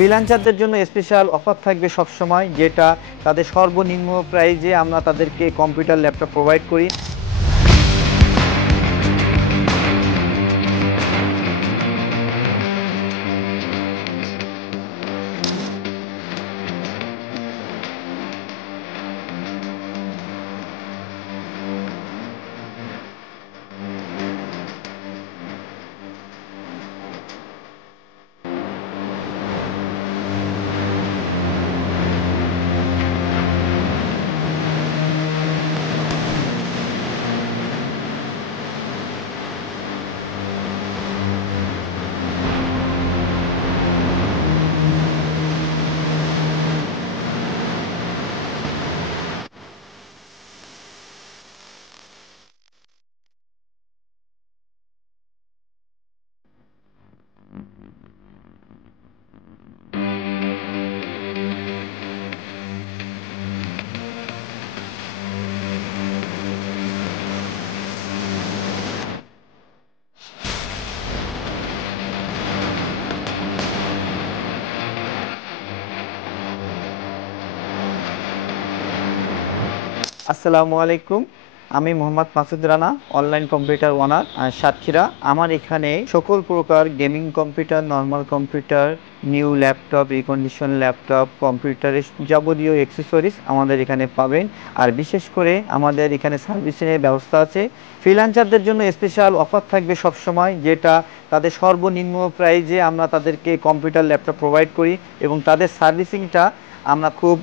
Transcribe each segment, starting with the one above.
ফ্রিল্যান্সারদের জন্য special offer থাকবে সবসময়, যেটা তাদের সর্বনিম্ন প্রাইজে আমরা তাদেরকে কম্পিউটার ল্যাপটপ প্রোভাইড করি। আসসালামু আলাইকুম, আমি মোহাম্মদ মাসুদ রানা, অনলাইন কম্পিউটার ওনার সাতক্ষীরা। আমার এখানে সকল প্রকার gaming computer, normal computer, new laptop, recondition laptop, কম্পিউটারের যাবতীয় অ্যাক্সেসরিজ আমাদের এখানে পাবেন। আর বিশেষ করে আমাদের এখানে সার্ভিসিংয়ের ব্যবস্থা আছে। ফ্রিল্যান্সারদের জন্য স্পেশাল অফার থাকবে সবসময়, যেটা তাদের সর্বনিম্ন প্রাইজে আমরা তাদেরকে কম্পিউটার ল্যাপটপ প্রোভাইড করি এবং তাদের সার্ভিসিংটা আমরা খুব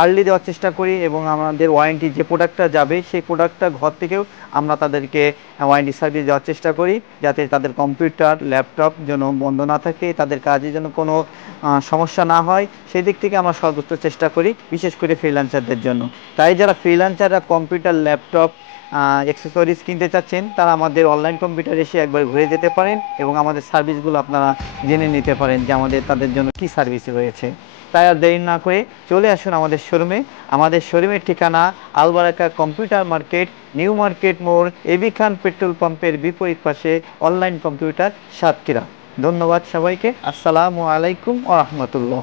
আর্লি দেওয়ার চেষ্টা করি এবং আমাদের ওয়ারেন্টি যে প্রোডাক্টটা যাবে সেই প্রোডাক্টটা ঘর থেকেও আমরা তাদেরকে ওয়ারেন্টি সার্ভিস দেওয়ার চেষ্টা করি, যাতে তাদের কম্পিউটার ল্যাপটপ যেন বন্ধ না থাকে, তাদের কাজে যেন কোনো সমস্যা না হয়, সেই দিক থেকে আমরা সর্বোচ্চ চেষ্টা করি, বিশেষ করে ফ্রিল্যান্সারদের জন্য। তাই যারা ফ্রিল্যান্সাররা কম্পিউটার ল্যাপটপ অ্যাক্সেসরিজ কিনতে চাচ্ছেন, তারা আমাদের অনলাইন কম্পিউটার এসে একবার ঘুরে যেতে পারেন এবং আমাদের সার্ভিসগুলো আপনারা জেনে নিতে পারেন যে আমাদের তাদের জন্য কী সার্ভিস রয়েছে। তাই আর দেরি না করে চলে আসুন আমাদের শোরুমে। আমাদের শোরুমের ঠিকানা Albaraka computer market, new market মোড়, এবি খান পেট্রোল পাম্পের বিপরীত পাশে, অনলাইন কম্পিউটার সাতক্ষীরা। ধন্যবাদ সবাইকে। আসসালামু আলাইকুম ওয়া রাহমাতুল্লাহ।